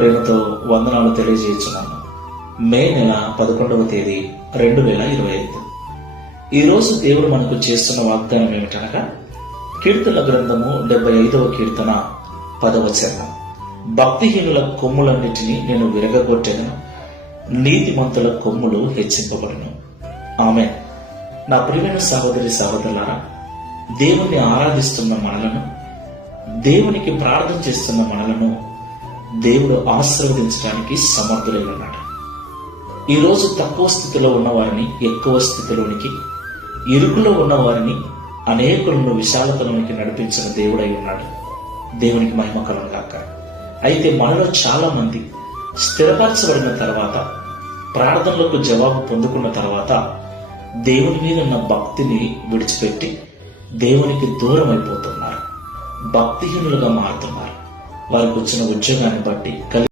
ప్రేమతో వందనాలు తెలియజేస్తున్నాను. మే నెల 11వ తేదీ 2025. ఈరోజు దేవుడు మనకు చేస్తున్న వాగ్దానం ఏమిటనగా, కీర్తనల గ్రంథము 75వ కీర్తన 10వ చరణం. భక్తిహీనుల కొమ్ములన్నిటినీ నేను విరగగొట్టెదను, నీతిమంతుల కొమ్ములు హెచ్చింపబడును. ఆమె నా ప్రియమైన సహోదరి సహోదరులారా, దేవుణ్ణి ఆరాధిస్తున్న మనలను, దేవునికి ప్రార్థన చేస్తున్న మనలను దేవుడు ఆశీర్వదించడానికి సమర్థుడై ఉన్నాడు. ఈరోజు తక్కువ స్థితిలో ఉన్న వారిని ఎక్కువ స్థితిలోనికి, ఇరుకులో ఉన్న వారిని అనేకులను విశాలతలోనికి నడిపించిన దేవుడై ఉన్నాడు. దేవునికి మహిమ కలుగుగాక. అయితే మనలో చాలా మంది స్థిరపరచబడిన తర్వాత, ప్రార్థనలకు జవాబు పొందుకున్న తర్వాత దేవుని మీద ఉన్న భక్తిని విడిచిపెట్టి దేవునికి దూరం అయిపోతున్నారు, భక్తిహీనులుగా మారుతున్నారు. వారికి వచ్చిన ఉద్యోగాన్ని బట్టి